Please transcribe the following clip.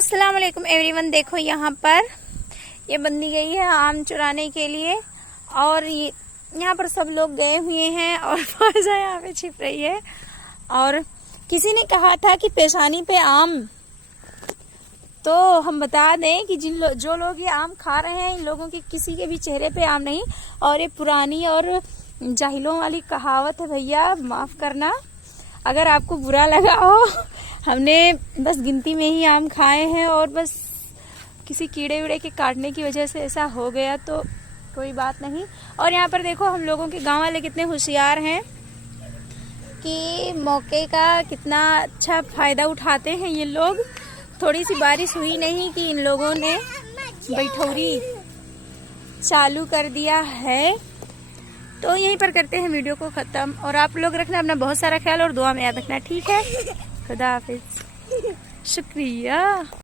अस्सलाम वालेकुम एवरीवन। देखो यहाँ पर ये बंदी गई है आम चुराने के लिए और ये यहाँ पर सब लोग गए हुए हैं और फौजा यहाँ पे छिप रही है। और किसी ने कहा था कि पेशानी पे आम, तो हम बता दें कि जो लोग ये आम खा रहे हैं इन लोगों के किसी के भी चेहरे पे आम नहीं। और ये पुरानी और जाहिलों वाली कहावत है भैया, माफ करना अगर आपको बुरा लगा हो। हमने बस गिनती में ही आम खाए हैं और बस किसी कीड़े वीड़े के काटने की वजह से ऐसा हो गया तो कोई बात नहीं। और यहाँ पर देखो हम लोगों के गांव वाले कितने होशियार हैं कि मौके का कितना अच्छा फायदा उठाते हैं ये लोग। थोड़ी सी बारिश हुई नहीं कि इन लोगों ने बैठौरी चालू कर दिया है। तो यहीं पर करते हैं वीडियो को ख़त्म। और आप लोग रखना अपना बहुत सारा ख्याल और दुआ में याद रखना, ठीक है? खुदा हाफिज, शुक्रिया।